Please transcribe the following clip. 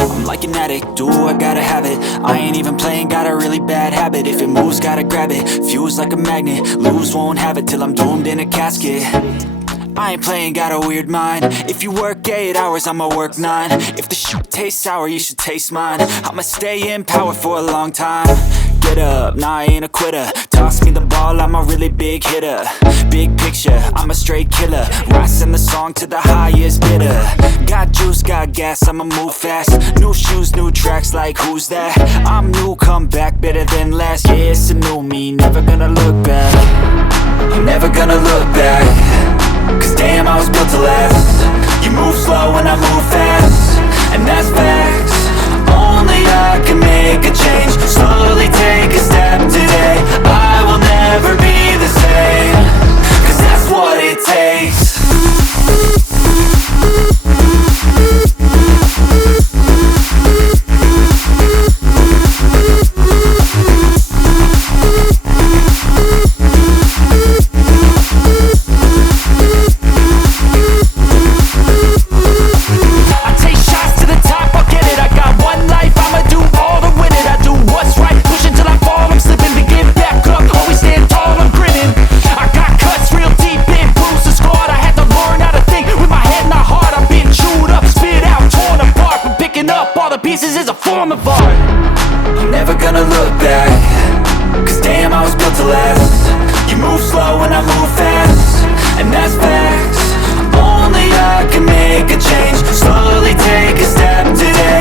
I'm like an addict, do I gotta have it. I ain't even playing, got a really bad habit. If it moves, gotta grab it, fuse like a magnet. Lose, won't have it till I'm doomed in a casket. I ain't playing, got a weird mind. If you work 8 hours, I'ma work 9. If the shoot tastes sour, you should taste mine. I'ma stay in power for a long time. Get up, nah, I ain't a quitter. Toss me the ball, I'm a really big hitter. Big picture, I'm a straight killer. Rising the song to the highest bidder. Got juice, got gas, I'ma move fast. New shoes, new tracks, like who's that? I'm new, come back, better than last. Yeah, it's a new me, never gonna look back. I'm never gonna look back. Cause damn, I was built to last. You move slow and I move fast, and that's facts. Only I can make a change. Slowly take a step today. I will never be the same. Cause that's what it takes. Pieces is a form of art. I'm never gonna look back. Cause damn, I was built to last. You move slow and I move fast, and that's facts. Only I can make a change. Slowly take a step today.